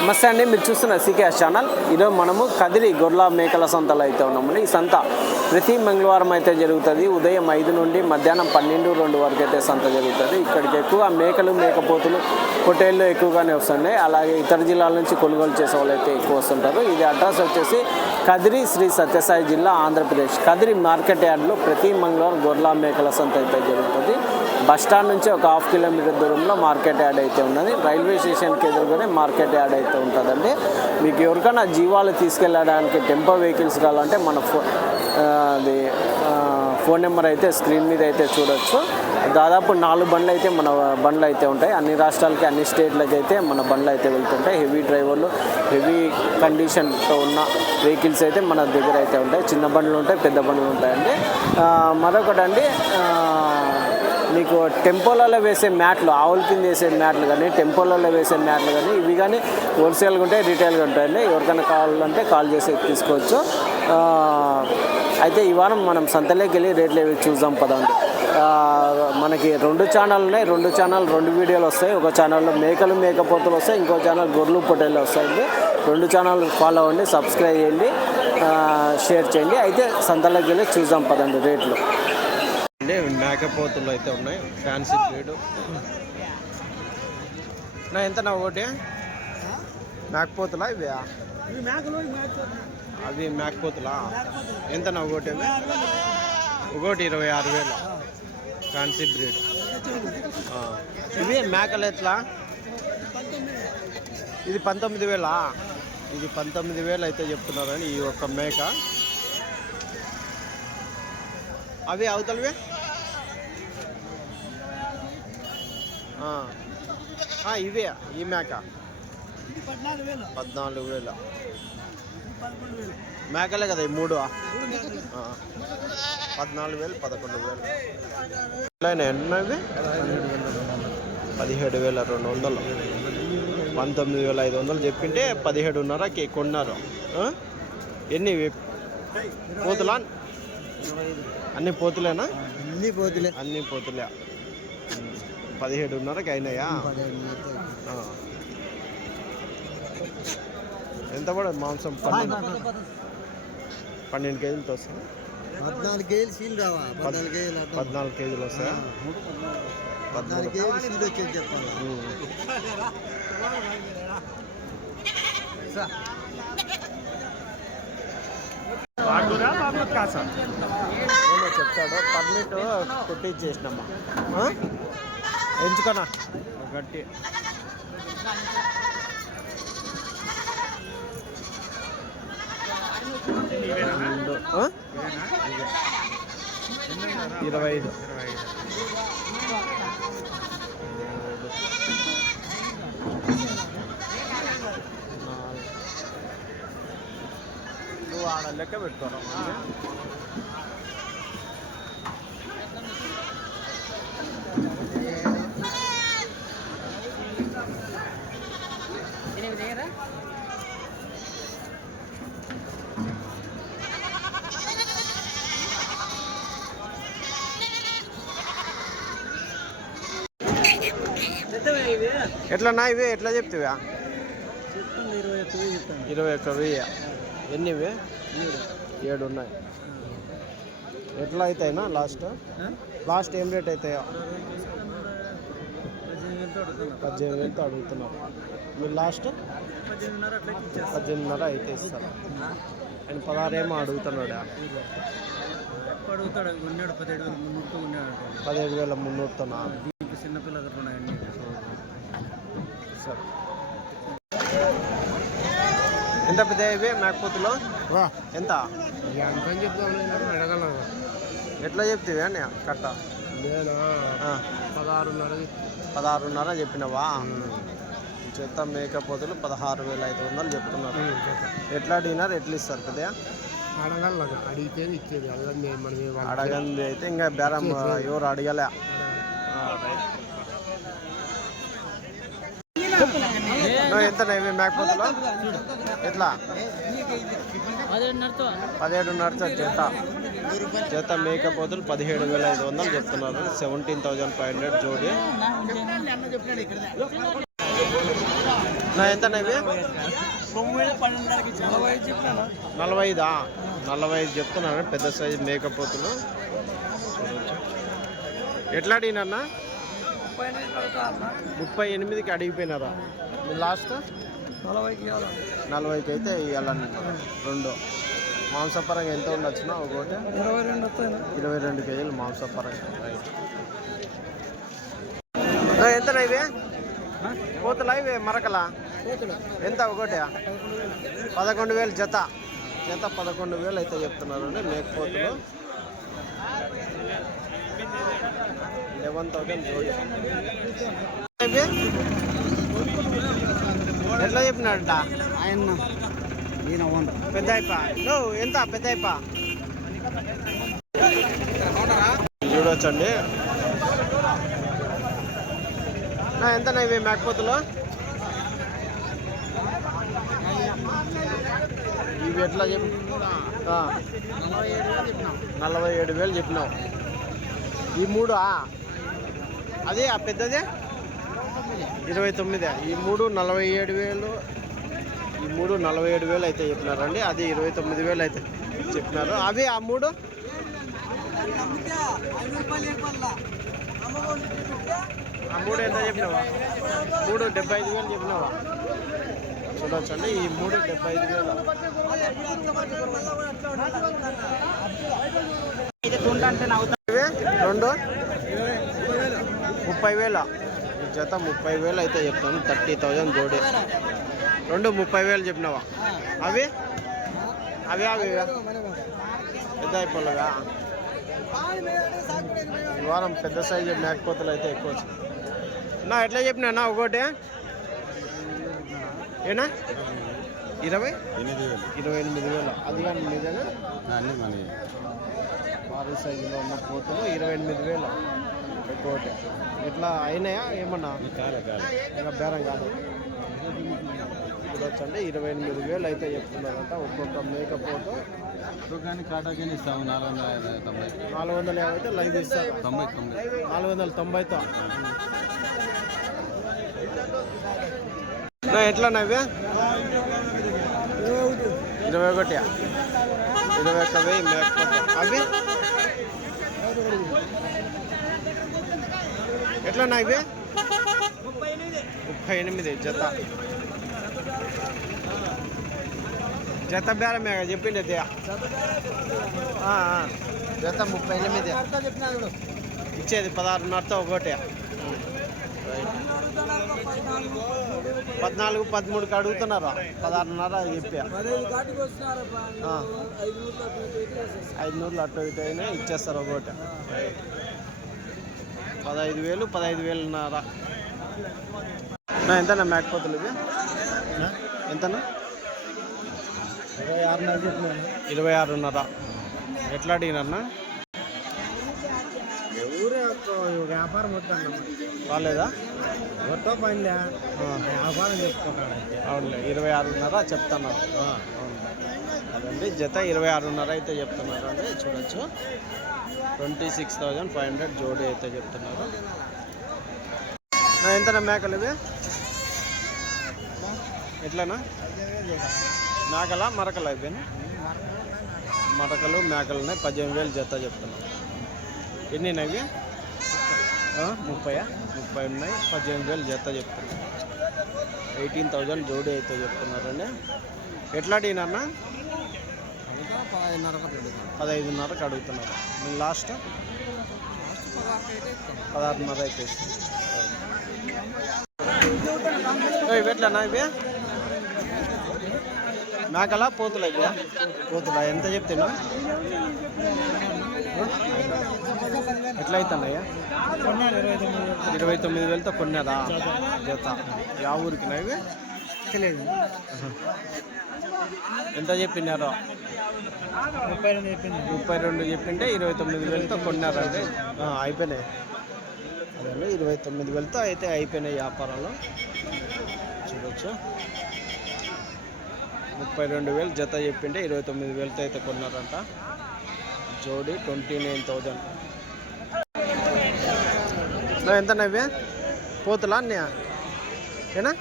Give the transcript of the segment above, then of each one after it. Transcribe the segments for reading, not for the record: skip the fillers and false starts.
నమస్తే అండి, మీరు చూస్తున్న సికేఎస్ ఛానల్. ఈరోజు మనము కదిరి గొర్రెల మేకల సంతలో అయితే ఉన్నామండి. ఈ సంత ప్రతి మంగళవారం అయితే జరుగుతుంది. ఉదయం 5 నుండి మధ్యాహ్నం 12-2 వరకు అయితే సంత జరుగుతుంది. ఇక్కడికి ఎక్కువ మేకలు, మేకపోతులు, పొట్టేళ్ళు ఎక్కువగానే వస్తున్నాయి. అలాగే ఇతర జిల్లాల నుంచి కొనుగోలు చేసే వాళ్ళు అయితే ఎక్కువ వస్తుంటారు. ఇది అడ్రస్ వచ్చేసి కదిరి, శ్రీ సత్యసాయి జిల్లా, ఆంధ్రప్రదేశ్. కదిరి మార్కెట్ యార్డ్లో ప్రతి మంగళవారం గొర్రెల మేకల సంత అయితే జరుగుతుంది. బస్టాండ్ నుంచి ఒక 1/2 కిలోమీటర్ దూరంలో మార్కెట్ యార్డ్ అయితే ఉన్నది. రైల్వే స్టేషన్కి ఎదురుగానే మార్కెట్ యార్డ్ అయితే ఉంటుందండి. మీకు ఎవరికైనా జీవాలు తీసుకెళ్ళడానికి టెంపో వెహికల్స్ కావాలంటే మన ఫోన్ నెంబర్ అయితే స్క్రీన్ మీద అయితే చూడొచ్చు. దాదాపు 4 బండ్లు అయితే మన బండ్లు అయితే ఉంటాయి. అన్ని రాష్ట్రాలకి, అన్ని స్టేట్లకి అయితే మన బండ్లు అయితే వెళ్తుంటాయి. హెవీ డ్రైవర్లు, హెవీ కండిషన్తో ఉన్న వెహికల్స్ అయితే మన దగ్గర అయితే ఉంటాయి. చిన్న బండ్లు ఉంటాయి, పెద్ద బండ్లు ఉంటాయండి. మరొకటండి, మీకు టెంపోలలో వేసే మ్యాట్లు, ఆవుల కింద వేసే మ్యాట్లు కానీ, టెంపోలలో వేసే మ్యాట్లు కానీ, ఇవి కానీ హోల్సేల్గా ఉంటాయి, రీటైల్గా ఉంటాయండి. ఎవరికైనా కావాలంటే కాల్ చేసి తీసుకోవచ్చు. అయితే ఈ వారం మనం సంతలోకి వెళ్ళి రేట్లు ఏవి చూద్దాం పదండి. మనకి 2 ఛానల్ ఉన్నాయి. 2 ఛానల్ 2 వీడియోలు వస్తాయి. ఒక ఛానల్లో మేకలు, మేకపోతులు వస్తాయి, ఇంకో ఛానల్ గొర్రెలు, పొట్టేళ్ళు వస్తాయండి. 2 ఛానల్ ఫాలో అవ్వండి, సబ్స్క్రైబ్ చేయండి, షేర్ చేయండి. అయితే సంతలోకి వెళ్ళి చూద్దాం పదండి రేట్లు. మేకపోతులు అయితే ఉన్నాయి, ఫ్యాన్సీ బ్రీడ్. నా ఎంత నా ఒకటి మేకపోతులా? ఇవి అవి మేకపోతులా? ఎంత నా ఒకటి? ఒకటి 26,000 ఫ్యాన్సీ బ్రీడ్. ఇవి మేకలు ఎట్లా? ఇది 19,000. ఇది 19,000 అయితే చెప్తున్నారని ఈ ఒక్క మేక. అవి అవతలవే ఇవే. ఈ మేక 14,000. మేకలే కదా ఈ 3. 14,000, 11,000. ఎన్నవి? 17,200. 19,500 చెప్పింటే 17,500కి కొన్నారు. ఎన్ని పోతులా? అన్ని పోతులేనా? అన్ని పోతులే. 17,500కి అయినాయా? ఎంత పడదు మాంసం? 12 కేజీలతో వస్తాయి. 14 కేజీలు సీల్ రావా? 14 కేజీలు వస్తాయా? 14 కేజీలు సీల్ వచ్చేది చెప్పాలి. ఏమో చెప్తాడు. పర్మిట్ కొట్టించేసినమ్మా, ఎంచుకోనా గట్టి. ఆ? 25. నువ్వు ఆడ లెక్క పెట్టుకోరా? ఎట్లన్నా ఇవి ఎట్లా చెప్తావా? 21,000. ఎన్ని ఇవి? 7 ఉన్నాయి. ఎట్లా అవుతాయినా లాస్ట్ ఏం రేట్ అవుతాయో? 18,000తో అడుగుతున్నారు. మీరు లాస్ట్ 18,500 అయితే ఇస్తారా? ఆయన 16 ఏమో అడుగుతున్నాడా? 17,300తోనా? చిన్నపిల్లలు ఉన్నాయండి. సరే, ఎంత పెద్ద ఇవి మేకపోతులు? ఎంత ఎట్లా చెప్తావా అని కట్ట? 16,500 చెప్పినవా? చేత మేకపోతులు 16,500 చెప్తున్నారు. ఎట్లా అడిగినారు? ఎట్లా ఇస్తారు పెద్దగా? అడగంది అయితే ఇంకా బేరం ఎవరు అడగలే. ఎంత ఇవి మేకపోతులు? ఎట్లా? 17,500 జత మేకపోతులు 17,500 చెప్తున్నారు. 17,500 జోడి. ఎంత ఇవి 45 45 చెప్తున్నాను. పెద్ద సైజు మేకపోతులు ఎట్లా అడిగినన్నా 38కి అడిగిపోయినారా మీరు లాస్ట్ 40కి అయితే ఇవ్వాలని రెండు. మాంసపరంగా ఎంత ఉండొచ్చునా ఒకటి 22 కేజీలు మాంసపరంగా. ఎంతనా ఇవి పోతులా ఇవి మరకలా ఎంత ఒకటి 11,000 జత 11,000 అయితే చెప్తున్నారండి మేకపోతులు. 11,000 జోడి. ఎట్లా చెప్పినాడంట ఆయన పెద్ద ఎంత పెద్ద చూడొచ్చండి. ఎంతనా ఇవి మేకపోతులు ఇవి ఎట్లా 47,000 చెప్పినావు. ఈ మూడు అదే ఆ పెద్దదే 29. ఈ మూడు 47,000. ఈ మూడు 47,000 అయితే చెప్పినారండి. అది 29,000 అయితే చెప్పినారు. అవి ఆ మూడు ఎంత చెప్పినావా? 75,000 చెప్పినావా? చూడొచ్చండి. ఈ 75,000. రెండు 30,000 జత 30,000 అయితే చెప్తాను. 30,000 జోడి. రెండు 30,000 చెప్పినావా? అవి పెద్ద అయిపోలేగా. ఈ వారం పెద్ద సైజు మేకపోతులు అయితే ఎక్కువ నా ఎట్లా చెప్పినా ఒకటి ఏనా 28,000. అది కానీ మీదేనా? భారీ సైజులో ఉన్న పోతులు 28,000 ఒక్కోటి. ఇట్లా అయినాయా ఏమన్నా? ఇంకా బేరం కాదు. చూడొచ్చండి 28,000 అయితే చెప్తున్నారంట ఒక్కొక్క మేకపోతు. కాటాకి ఇస్తాము 450. 450 అయితే లైవ్ ఇస్తారు. 490తో. ఎట్లా ఇవి 21,000 మేకపోతు. అవి ఎట్లా ఇవి 38 జత బేరమే చెప్పింది. జత 38 ఇచ్చేది 16,500తో ఒకటి. 14, 13కి అడుగుతున్నారు. 16,500 చెప్పా. 500 అటు ఇటు అయినా ఇచ్చేస్తారు ఒకటి. 15,000, 15,500. ఎంతనా మేకపోతులు ఇవి? ఎంతనా? 26,500. ఎట్లా అడిగినన్నా? వ్యాపారం రాలేదా? వ్యాపారం చెప్పుకుంటాడు. అవునులే 26,500 చెప్తున్నారు. అదండి జత 26,500 అయితే చెప్తున్నారు అండి. చూడొచ్చు 26,500 జోడి అయితే చెప్తున్నారు. ఎంతనా మేకలు ఇవి? ఎట్లనా మేకలా మరకలు అయిపోయినాయి? మరకలు మేకలు ఉన్నాయి. 18,000 జత చెప్తున్నాం. ఎన్ని ఇవి 30 ఉన్నాయి. 18,000 జత చెప్తున్నారు. 18,000 జోడి అయితే చెప్తున్నారండి. ఎట్లా అడిగినా? 15,500కి అడుగుతున్నారు. మీ లాస్ట్ 16,500 అయితే ఇస్తుంది. ఇవి ఎట్లనా ఇవి మేకలా పోతులు అయిపోయా? పోతులా ఎంత చెప్తున్నా? ఎట్లా అవుతున్నాయా? 29,000తో కొన్నారా జత? యా ఊరికి ఇవి తెలియదు. ఎంత చెప్పినారో? 32 చెప్పింటే 29,000తో కొన్నారండి. అయిపోయినాయి. అదే 29,000తో అయితే అయిపోయినాయి వ్యాపారాలు. చూడొచ్చు 32,000 జత చెప్పింటే 29,000తో అయితే కొన్నారంట. జోడి 29,000. ఎంతనా ఇవి పోతులా అన్నయ్య? ఏనా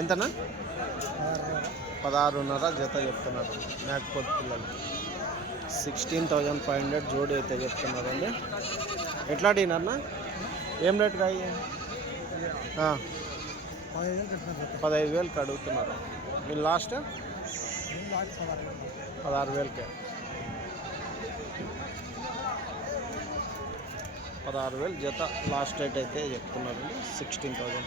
ఎంతనా 16.5 జత చెప్తున్నారు మేకపోతు పిల్లలు. 16,500 జోడి అయితే చెప్తున్నారండి. ఎట్లా అడిగినారన్నా? ఏం రేట్ కాయ? 15,000కి అడుగుతున్నారు. మీరు లాస్ట్ 16,000కే. 16,000 జత లాస్ట్ రేట్ అయితే చెప్తున్నారండి. 16,000.